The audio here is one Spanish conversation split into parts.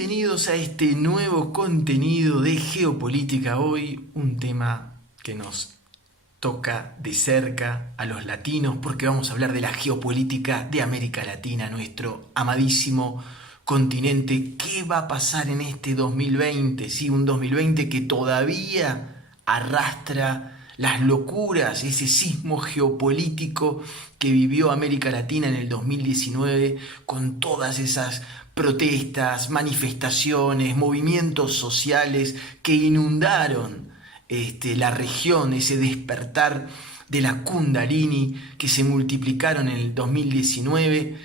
Bienvenidos a este nuevo contenido de geopolítica. Hoy un tema que nos toca de cerca a los latinos porque vamos a hablar de la geopolítica de América Latina, nuestro amadísimo continente. ¿Qué va a pasar en este 2020? Sí, un 2020 que todavía arrastra las locuras, ese sismo geopolítico que vivió América Latina en el 2019 con todas esas protestas, manifestaciones, movimientos sociales que inundaron la región, ese despertar de la Kundalini que se multiplicaron en el 2019.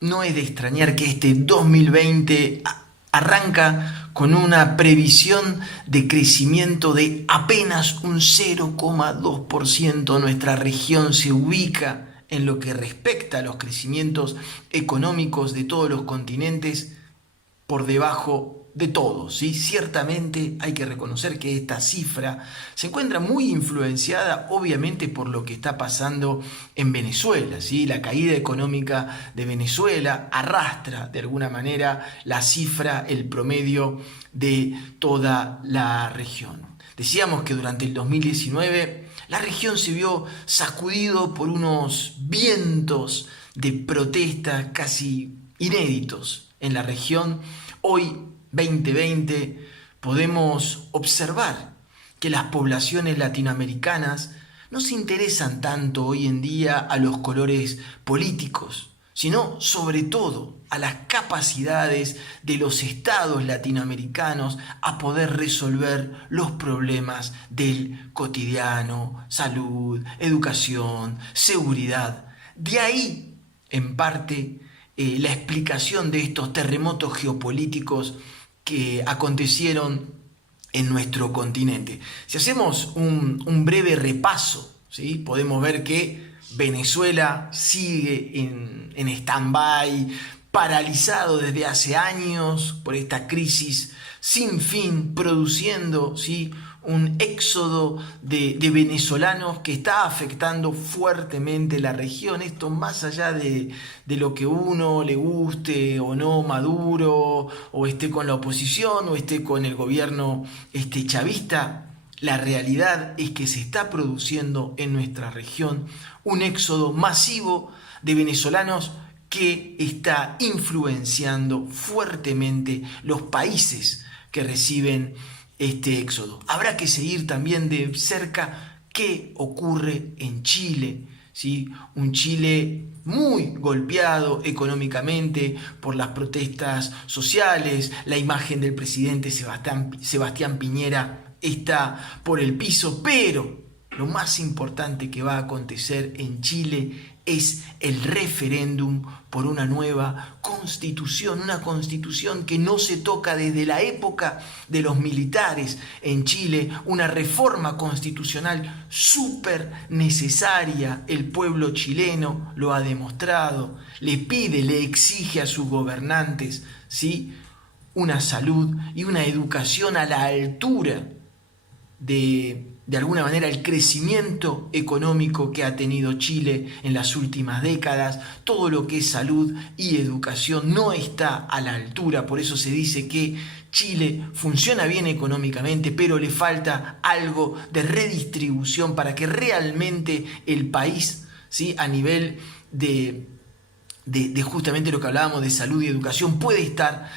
No es de extrañar que este 2020 arranca con una previsión de crecimiento de apenas un 0,2%. Nuestra región se ubica en lo que respecta a los crecimientos económicos de todos los continentes por debajo de todos, ¿sí? Ciertamente hay que reconocer que esta cifra se encuentra muy influenciada obviamente por lo que está pasando en Venezuela, ¿sí? La caída económica de Venezuela arrastra de alguna manera la cifra, el promedio de toda la región. Decíamos que durante el 2019 la región se vio sacudido por unos vientos de protesta casi inéditos en la región. Hoy, 2020, podemos observar que las poblaciones latinoamericanas no se interesan tanto hoy en día a los colores políticos, sino sobre todo a las capacidades de los estados latinoamericanos a poder resolver los problemas del cotidiano, salud, educación, seguridad. De ahí, en parte, la explicación de estos terremotos geopolíticos que acontecieron en nuestro continente. Si hacemos un breve repaso, ¿sí? Podemos ver que Venezuela sigue en stand-by, paralizado desde hace años por esta crisis sin fin, produciendo, ¿sí?, un éxodo de venezolanos que está afectando fuertemente la región. Esto más allá de lo que uno le guste o no Maduro, o esté con la oposición, o esté con el gobierno chavista. La realidad es que se está produciendo en nuestra región un éxodo masivo de venezolanos que está influenciando fuertemente los países que reciben este éxodo. Habrá que seguir también de cerca qué ocurre en Chile, ¿sí? Un Chile muy golpeado económicamente por las protestas sociales. La imagen del presidente Sebastián Piñera está por el piso, pero lo más importante que va a acontecer en Chile es el referéndum por una nueva constitución, una constitución que no se toca desde la época de los militares en Chile, una reforma constitucional súper necesaria. El pueblo chileno lo ha demostrado, le pide, le exige a sus gobernantes, ¿sí?, una salud y una educación a la altura de alguna manera el crecimiento económico que ha tenido Chile en las últimas décadas. Todo lo que es salud y educación no está a la altura. Por eso se dice que Chile funciona bien económicamente, pero le falta algo de redistribución para que realmente el país, ¿sí?, a nivel de justamente lo que hablábamos de salud y educación, puede estar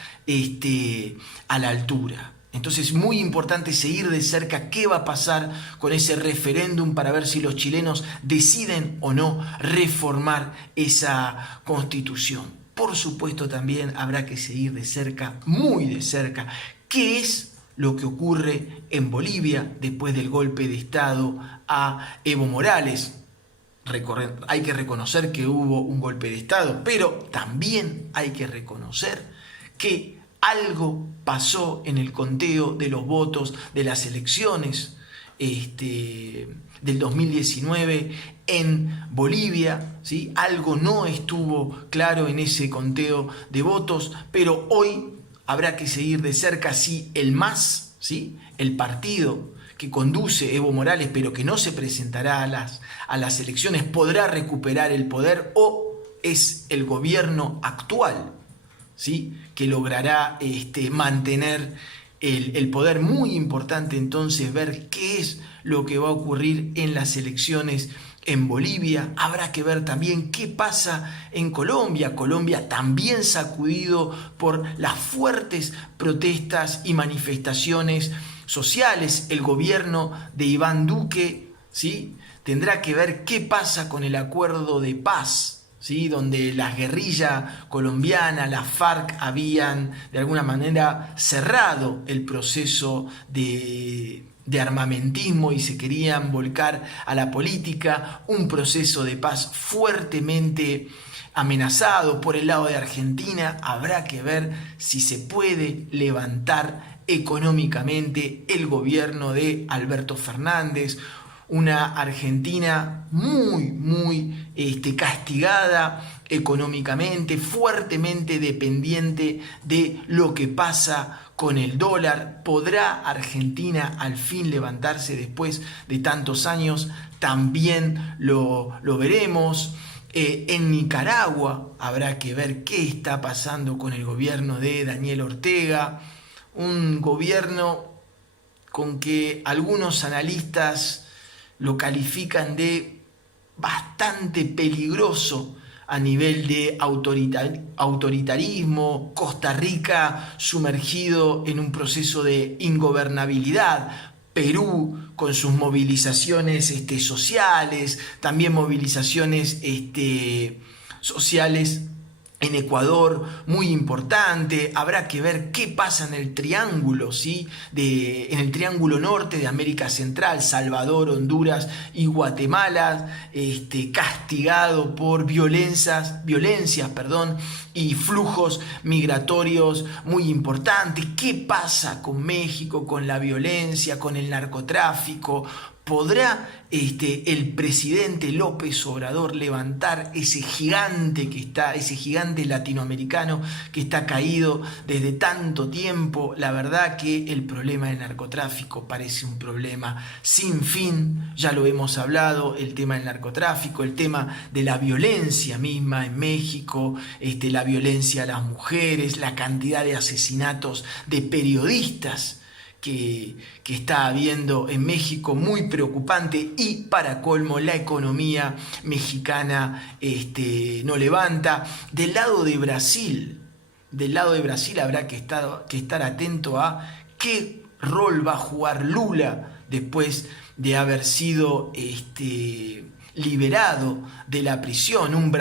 a la altura. Entonces es muy importante seguir de cerca qué va a pasar con ese referéndum para ver si los chilenos deciden o no reformar esa constitución. Por supuesto, también habrá que seguir de cerca, muy de cerca, qué es lo que ocurre en Bolivia después del golpe de Estado a Evo Morales. Hay que reconocer que hubo un golpe de Estado, pero también hay que reconocer que algo pasó en el conteo de los votos de las elecciones del 2019 en Bolivia, ¿sí? Algo no estuvo claro en ese conteo de votos, pero hoy habrá que seguir de cerca si el MAS, ¿sí?, el partido que conduce Evo Morales, pero que no se presentará a las elecciones, podrá recuperar el poder, o es el gobierno actual ¿sí? Que logrará mantener el poder. Muy importante entonces ver qué es lo que va a ocurrir en las elecciones en Bolivia. Habrá que ver también qué pasa en Colombia. Colombia también sacudido por las fuertes protestas y manifestaciones sociales. El gobierno de Iván Duque, ¿sí?, tendrá que ver qué pasa con el acuerdo de paz, ¿sí?, donde la guerrilla colombiana, la FARC, habían de alguna manera cerrado el proceso de armamentismo y se querían volcar a la política. Un proceso de paz fuertemente amenazado. Por el lado de Argentina habrá que ver si se puede levantar económicamente el gobierno de Alberto Fernández. Una Argentina muy castigada económicamente, fuertemente dependiente de lo que pasa con el dólar. ¿Podrá Argentina al fin levantarse después de tantos años? También lo veremos. En Nicaragua habrá que ver qué está pasando con el gobierno de Daniel Ortega, un gobierno con que algunos analistas lo califican de bastante peligroso a nivel de autoritarismo. Costa Rica sumergido en un proceso de ingobernabilidad. Perú con sus movilizaciones sociales, también movilizaciones sociales en Ecuador, muy importante. Habrá que ver qué pasa en el triángulo, ¿sí?, en el triángulo norte de América Central, Salvador, Honduras y Guatemala, castigado por violencias, y flujos migratorios muy importantes. ¿Qué pasa con México, con la violencia, con el narcotráfico? ¿Podrá el presidente López Obrador levantar ese gigante latinoamericano que está caído desde tanto tiempo? La verdad que el problema del narcotráfico parece un problema sin fin. Ya lo hemos hablado, el tema del narcotráfico, el tema de la violencia misma en México, la violencia a las mujeres, la cantidad de asesinatos de periodistas que está habiendo en México, muy preocupante. Y para colmo, la economía mexicana no levanta. Del lado de Brasil habrá que estar atento a qué rol va a jugar Lula después de haber sido liberado de la prisión. Un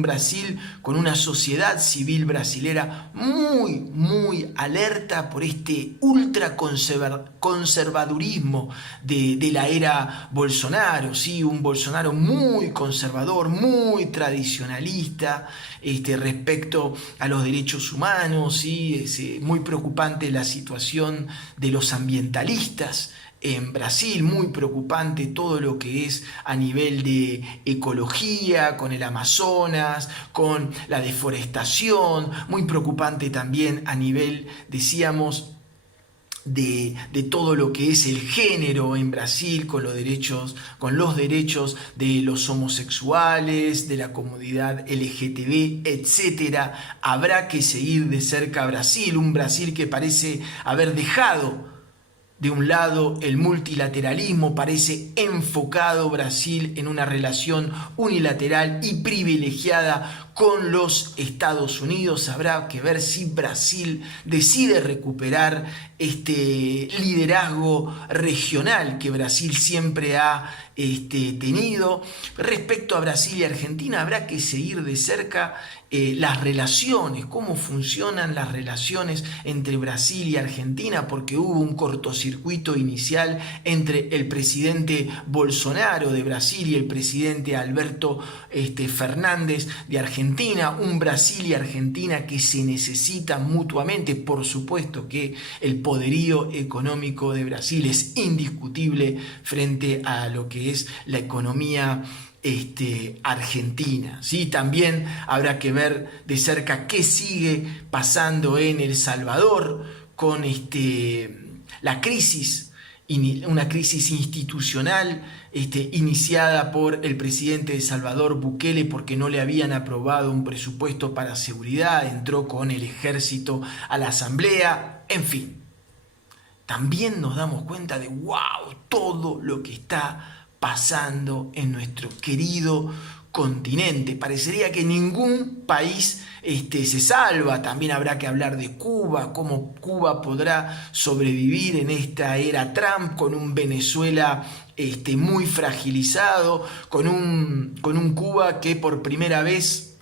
Brasil con una sociedad civil brasilera muy alerta por este ultraconservadurismo de la era Bolsonaro, ¿sí? Un Bolsonaro muy conservador, muy tradicionalista respecto a los derechos humanos, ¿sí? Es muy preocupante la situación de los ambientalistas en Brasil, muy preocupante todo lo que es a nivel de ecología, con el Amazonas, con la deforestación, muy preocupante también a nivel, decíamos, de todo lo que es el género en Brasil, con los derechos de los homosexuales, de la comunidad LGTB, etc. Habrá que seguir de cerca a Brasil, un Brasil que parece haber dejado de un lado el multilateralismo, parece enfocado Brasil en una relación unilateral y privilegiada con los Estados Unidos. Habrá que ver si Brasil decide recuperar este liderazgo regional que Brasil siempre ha tenido. Respecto a Brasil y Argentina, habrá que seguir de cerca las relaciones, cómo funcionan las relaciones entre Brasil y Argentina, porque hubo un cortocircuito inicial entre el presidente Bolsonaro de Brasil y el presidente Alberto Fernández de Argentina. Un Brasil y Argentina que se necesitan mutuamente. Por supuesto que el poderío económico de Brasil es indiscutible frente a lo que es la economía argentina, ¿sí? También habrá que ver de cerca qué sigue pasando en El Salvador con la crisis una crisis institucional iniciada por el presidente de Salvador Bukele porque no le habían aprobado un presupuesto para seguridad, entró con el ejército a la asamblea, en fin. También nos damos cuenta de todo lo que está pasando en nuestro querido continente. Parecería que ningún país se salva. También habrá que hablar de Cuba, cómo Cuba podrá sobrevivir en esta era Trump con un Venezuela muy fragilizado, con un Cuba que por primera vez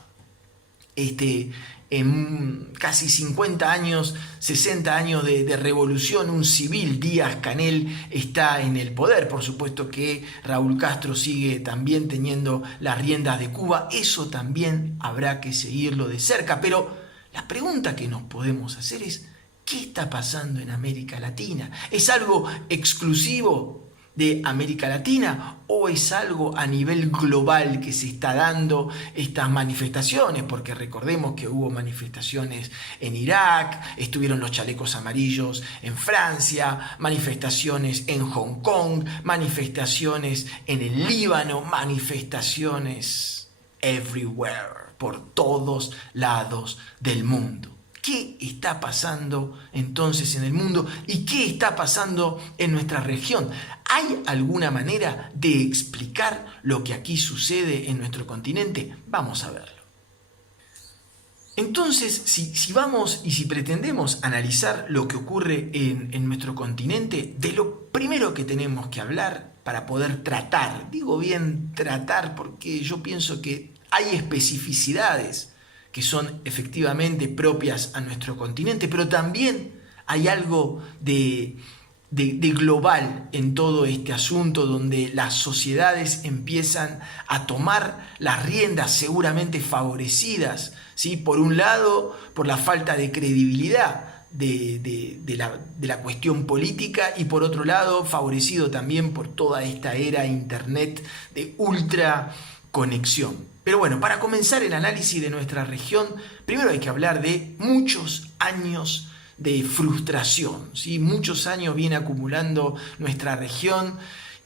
en casi 50 años, 60 años de revolución, un civil, Díaz-Canel, está en el poder. Por supuesto que Raúl Castro sigue también teniendo las riendas de Cuba. Eso también habrá que seguirlo de cerca. Pero la pregunta que nos podemos hacer es, ¿qué está pasando en América Latina? ¿Es algo exclusivo de América Latina o es algo a nivel global que se está dando estas manifestaciones? Porque recordemos que hubo manifestaciones en Irak, estuvieron los chalecos amarillos en Francia, manifestaciones en Hong Kong, manifestaciones en el Líbano, manifestaciones everywhere, por todos lados del mundo. ¿Qué está pasando entonces en el mundo y qué está pasando en nuestra región? ¿Hay alguna manera de explicar lo que aquí sucede en nuestro continente? Vamos a verlo. Entonces, si vamos y si pretendemos analizar lo que ocurre en nuestro continente, de lo primero que tenemos que hablar para poder tratar, digo bien tratar porque yo pienso que hay especificidades que son efectivamente propias a nuestro continente, pero también hay algo de global en todo este asunto, donde las sociedades empiezan a tomar las riendas seguramente favorecidas, ¿sí? Por un lado, por la falta de credibilidad de la cuestión política y por otro lado, favorecido también por toda esta era internet de ultra conexión. Pero bueno, para comenzar el análisis de nuestra región, primero hay que hablar de muchos años de frustración, ¿sí? Muchos años viene acumulando nuestra región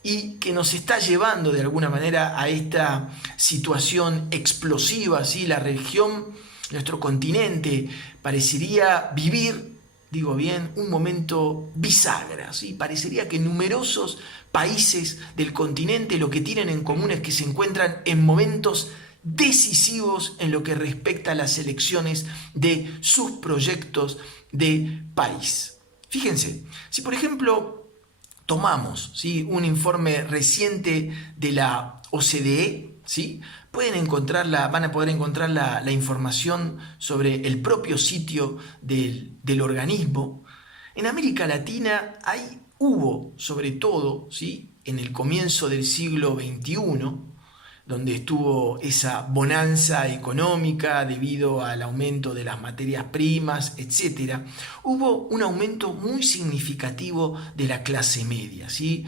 y que nos está llevando de alguna manera a esta situación explosiva, ¿sí? La región, nuestro continente, parecería vivir, digo bien, un momento bisagra, ¿sí? Parecería que numerosos países del continente lo que tienen en común es que se encuentran en momentos decisivos en lo que respecta a las elecciones de sus proyectos de país. Fíjense, si por ejemplo tomamos, ¿sí?, un informe reciente de la OCDE, ¿sí?, van a poder encontrar la información sobre el propio sitio del organismo. En América Latina hubo, sobre todo, ¿sí?, en el comienzo del siglo XXI, donde estuvo esa bonanza económica debido al aumento de las materias primas, etc., hubo un aumento muy significativo de la clase media, ¿sí?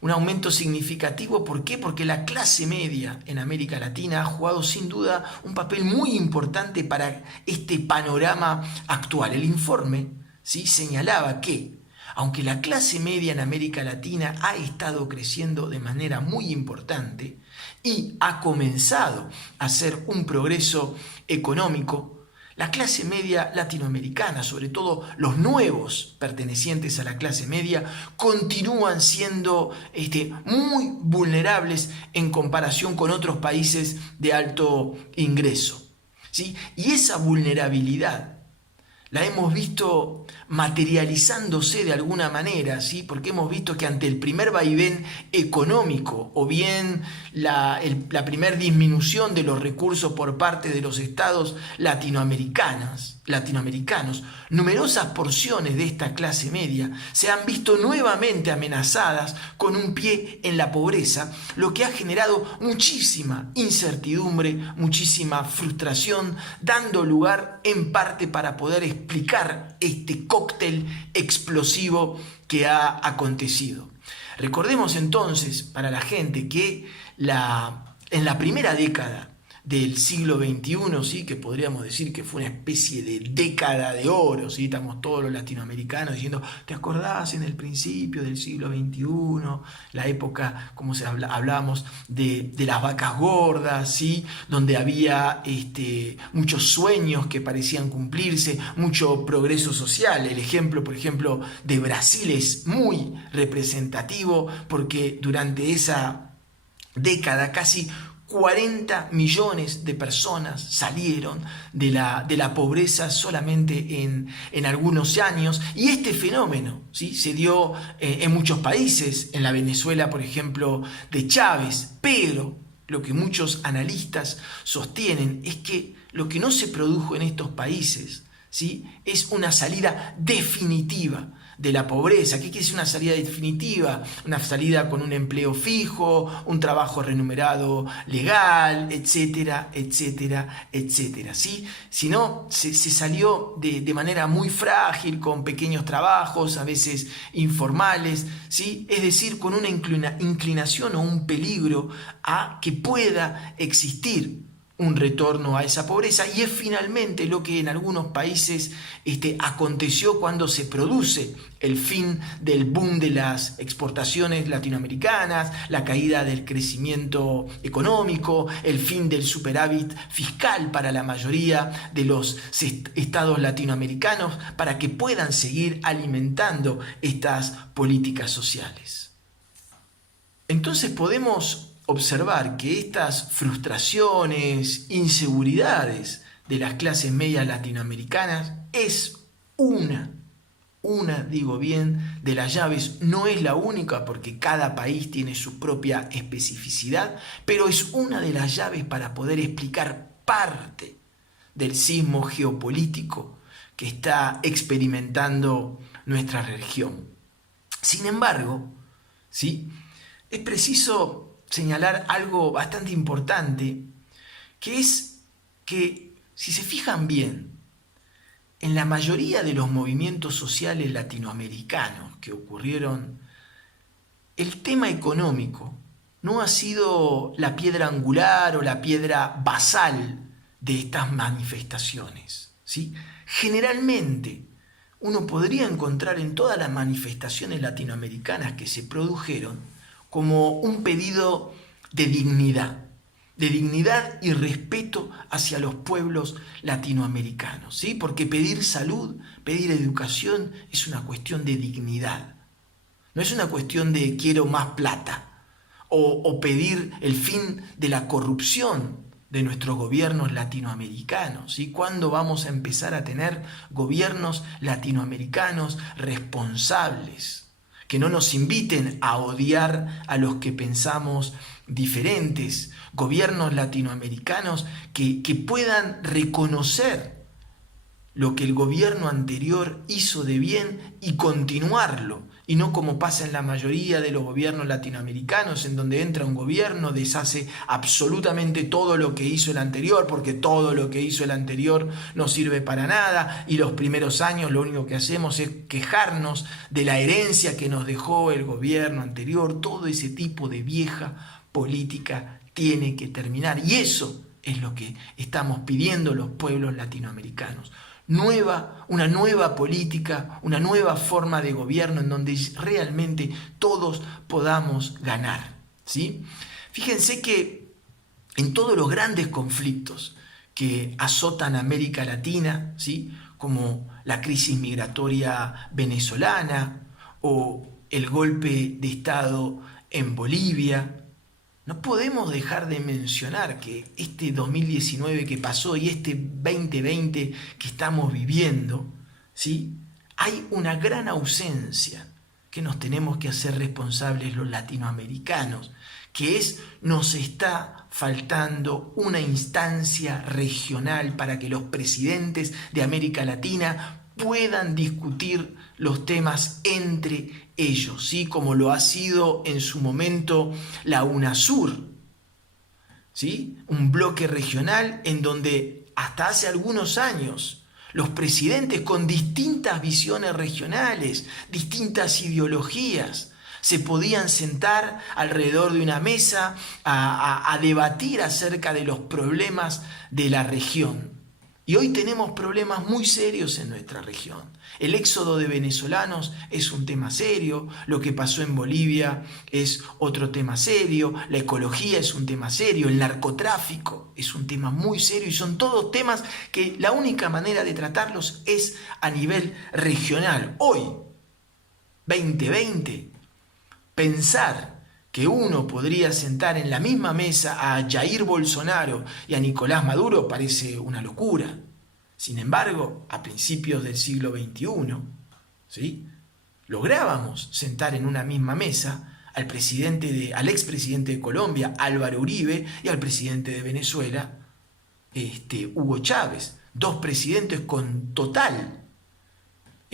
Un aumento significativo, ¿por qué? Porque la clase media en América Latina ha jugado sin duda un papel muy importante para este panorama actual. El informe, ¿sí?, señalaba que aunque la clase media en América Latina ha estado creciendo de manera muy importante y ha comenzado a hacer un progreso económico, la clase media latinoamericana, sobre todo los nuevos pertenecientes a la clase media, continúan siendo muy vulnerables en comparación con otros países de alto ingreso, ¿sí? Y esa vulnerabilidad la hemos visto materializándose de alguna manera, ¿sí? Porque hemos visto que ante el primer vaivén económico o bien la primer disminución de los recursos por parte de los estados latinoamericanos, numerosas porciones de esta clase media se han visto nuevamente amenazadas con un pie en la pobreza, lo que ha generado muchísima incertidumbre, muchísima frustración, dando lugar en parte para poder explicar este cóctel explosivo que ha acontecido. Recordemos entonces para la gente que en la primera década del siglo XXI, ¿sí? Que podríamos decir que fue una especie de década de oro, ¿sí? Estamos todos los latinoamericanos diciendo, ¿te acordás en el principio del siglo XXI? La época, como hablábamos, de las vacas gordas, ¿sí? Donde había muchos sueños que parecían cumplirse, mucho progreso social. El ejemplo, por ejemplo, de Brasil es muy representativo porque durante esa década casi 40 millones de personas salieron de la pobreza solamente en algunos años, y este fenómeno, ¿sí? Se dio en muchos países, en la Venezuela, por ejemplo, de Chávez, pero lo que muchos analistas sostienen es que lo que no se produjo en estos países, ¿sí? Es una salida definitiva de la pobreza. ¿Qué quiere decir una salida definitiva? Una salida con un empleo fijo, un trabajo remunerado legal, etcétera, etcétera, etcétera, ¿sí? Si no, se salió de manera muy frágil, con pequeños trabajos, a veces informales, ¿sí? Es decir, con una inclinación o un peligro a que pueda existir un retorno a esa pobreza, y es finalmente lo que en algunos países aconteció cuando se produce el fin del boom de las exportaciones latinoamericanas, la caída del crecimiento económico, el fin del superávit fiscal para la mayoría de los estados latinoamericanos, para que puedan seguir alimentando estas políticas sociales. Entonces podemos observar que estas frustraciones, inseguridades de las clases medias latinoamericanas es una, digo bien, de las llaves. No es la única, porque cada país tiene su propia especificidad, pero es una de las llaves para poder explicar parte del sismo geopolítico que está experimentando nuestra región. Sin embargo, ¿sí? Es preciso señalar algo bastante importante, que es que, si se fijan bien, en la mayoría de los movimientos sociales latinoamericanos que ocurrieron, el tema económico no ha sido la piedra angular o la piedra basal de estas manifestaciones, ¿sí? Generalmente, uno podría encontrar en todas las manifestaciones latinoamericanas que se produjeron como un pedido de dignidad y respeto hacia los pueblos latinoamericanos, ¿sí? Porque pedir salud, pedir educación es una cuestión de dignidad, no es una cuestión de quiero más plata o pedir el fin de la corrupción de nuestros gobiernos latinoamericanos, ¿sí? ¿Cuándo vamos a empezar a tener gobiernos latinoamericanos responsables, que no nos inviten a odiar a los que pensamos diferentes, gobiernos latinoamericanos que puedan reconocer lo que el gobierno anterior hizo de bien y continuarlo, y no como pasa en la mayoría de los gobiernos latinoamericanos, en donde entra un gobierno, deshace absolutamente todo lo que hizo el anterior, porque todo lo que hizo el anterior no sirve para nada, y los primeros años lo único que hacemos es quejarnos de la herencia que nos dejó el gobierno anterior. Todo ese tipo de vieja política tiene que terminar, y eso es lo que estamos pidiendo los pueblos latinoamericanos. Una nueva política, una nueva forma de gobierno en donde realmente todos podamos ganar, ¿sí? Fíjense que en todos los grandes conflictos que azotan a América Latina, ¿sí? Como la crisis migratoria venezolana o el golpe de Estado en Bolivia, no podemos dejar de mencionar que este 2019 que pasó y este 2020 que estamos viviendo, ¿sí? Hay una gran ausencia que nos tenemos que hacer responsables los latinoamericanos, que es, nos está faltando una instancia regional para que los presidentes de América Latina puedan discutir los temas entre ellos, ¿sí? Como lo ha sido en su momento la UNASUR, ¿sí? Un bloque regional en donde hasta hace algunos años los presidentes con distintas visiones regionales, distintas ideologías, se podían sentar alrededor de una mesa a debatir acerca de los problemas de la región. Y hoy tenemos problemas muy serios en nuestra región. El éxodo de venezolanos es un tema serio, lo que pasó en Bolivia es otro tema serio, la ecología es un tema serio, el narcotráfico es un tema muy serio y son todos temas que la única manera de tratarlos es a nivel regional. Hoy, 2020, pensar que uno podría sentar en la misma mesa a Jair Bolsonaro y a Nicolás Maduro parece una locura. Sin embargo, a principios del siglo XXI, ¿sí?, lográbamos sentar en una misma mesa al expresidente de Colombia, Álvaro Uribe, y al presidente de Venezuela, Hugo Chávez. Dos presidentes con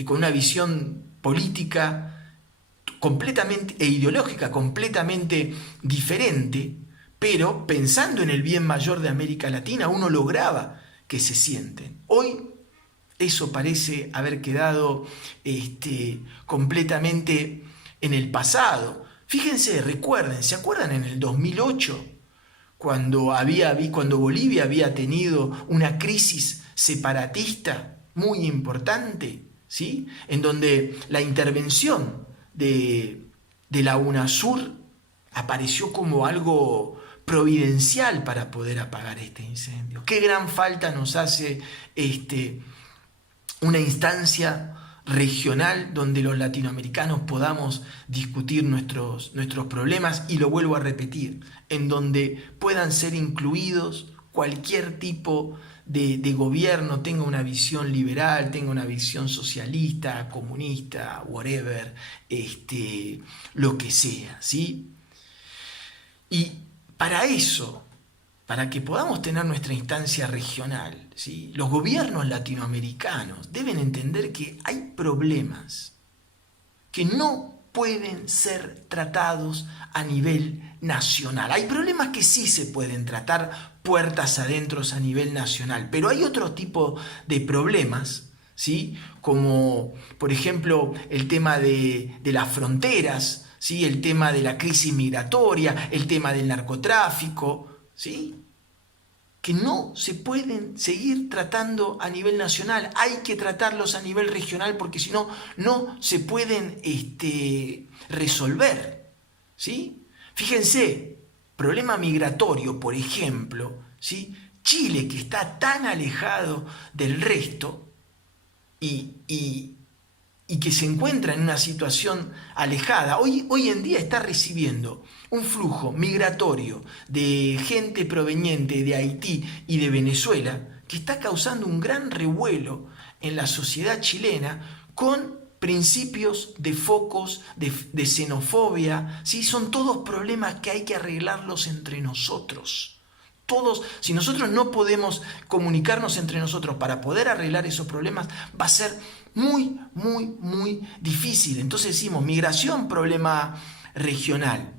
una visión política completamente e ideológica completamente diferente, pero pensando en el bien mayor de América Latina, uno lograba que se sienten. Hoy eso parece haber quedado completamente en el pasado. Fíjense, recuerden, ¿se acuerdan en el 2008 cuando Bolivia había tenido una crisis separatista muy importante, ¿sí?, en donde la intervención de la UNASUR apareció como algo providencial para poder apagar este incendio? Qué gran falta nos hace una instancia regional donde los latinoamericanos podamos discutir nuestros problemas, y lo vuelvo a repetir, en donde puedan ser incluidos cualquier tipo de gobierno, tenga una visión liberal, tenga una visión socialista, comunista, whatever, lo que sea, ¿sí? Y para eso, para que podamos tener nuestra instancia regional, ¿sí?, los gobiernos latinoamericanos deben entender que hay problemas que no pueden ser tratados a nivel nacional. Hay problemas que sí se pueden tratar puertas adentro a nivel nacional, pero hay otro tipo de problemas, ¿sí?, como por ejemplo el tema de las fronteras, ¿sí?, el tema de la crisis migratoria, el tema del narcotráfico, ¿sí?, que no se pueden seguir tratando a nivel nacional. Hay que tratarlos a nivel regional porque si no, no se pueden resolver, ¿sí? Fíjense, problema migratorio, por ejemplo, ¿sí?, Chile, que está tan alejado del resto y que se encuentra en una situación alejada, hoy en día está recibiendo un flujo migratorio de gente proveniente de Haití y de Venezuela que está causando un gran revuelo en la sociedad chilena con principios de focos de xenofobia, ¿sí? Son todos problemas que hay que arreglarlos entre nosotros. Todos, si nosotros no podemos comunicarnos entre nosotros para poder arreglar esos problemas, va a ser muy, muy, muy difícil. Entonces decimos, migración, problema regional.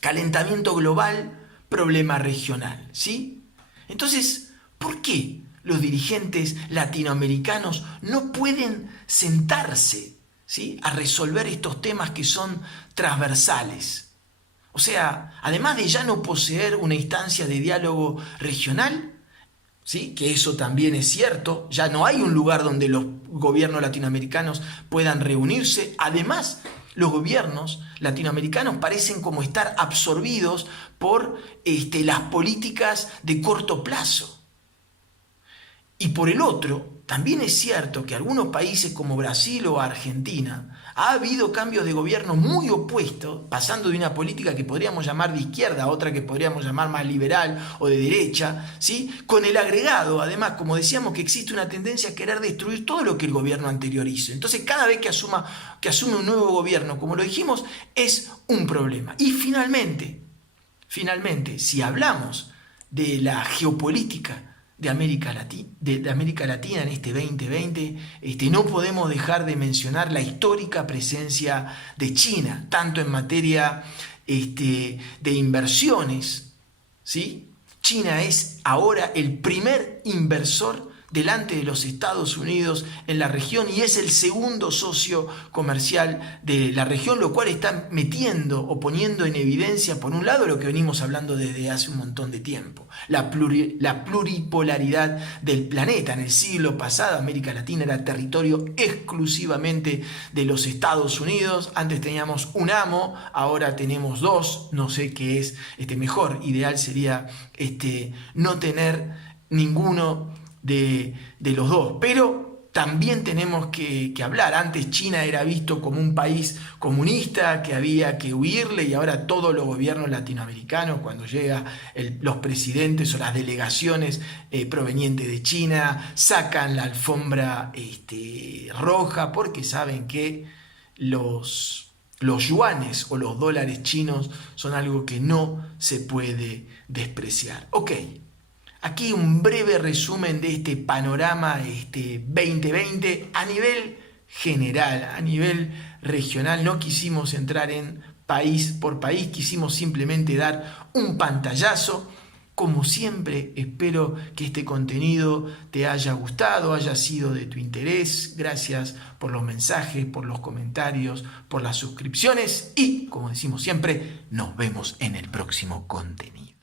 Calentamiento global, problema regional, ¿sí? Entonces, ¿por qué los dirigentes latinoamericanos no pueden sentarse, ¿sí?, a resolver estos temas que son transversales? O sea, además de ya no poseer una instancia de diálogo regional, ¿sí?, que eso también es cierto, ya no hay un lugar donde los gobiernos latinoamericanos puedan reunirse. Además, los gobiernos latinoamericanos parecen como estar absorbidos por las políticas de corto plazo. Y por el otro, también es cierto que algunos países como Brasil o Argentina ha habido cambios de gobierno muy opuestos, pasando de una política que podríamos llamar de izquierda a otra que podríamos llamar más liberal o de derecha, ¿sí?, con el agregado, además, como decíamos, que existe una tendencia a querer destruir todo lo que el gobierno anterior hizo. Entonces, cada vez que asume un nuevo gobierno, como lo dijimos, es un problema. Y finalmente, si hablamos de la geopolítica de América Latina en este 2020, no podemos dejar de mencionar la histórica presencia de China, tanto en materia de inversiones, ¿sí? China es ahora el primer inversor delante de los Estados Unidos en la región y es el segundo socio comercial de la región, lo cual está metiendo o poniendo en evidencia, por un lado, lo que venimos hablando desde hace un montón de tiempo, la pluripolaridad del planeta. En el siglo pasado, América Latina era territorio exclusivamente de los Estados Unidos. Antes teníamos un amo, ahora tenemos dos. No sé qué es mejor. Ideal sería no tener ninguno de los dos, pero también tenemos que hablar. Antes China era visto como un país comunista que había que huirle, y ahora todos los gobiernos latinoamericanos, cuando llegan los presidentes o las delegaciones provenientes de China, sacan la alfombra roja, porque saben que los yuanes o los dólares chinos son algo que no se puede despreciar. Ok. Aquí un breve resumen de este panorama 2020 a nivel general, a nivel regional. No quisimos entrar en país por país, quisimos simplemente dar un pantallazo. Como siempre, espero que este contenido te haya gustado, haya sido de tu interés. Gracias por los mensajes, por los comentarios, por las suscripciones y, como decimos siempre, nos vemos en el próximo contenido.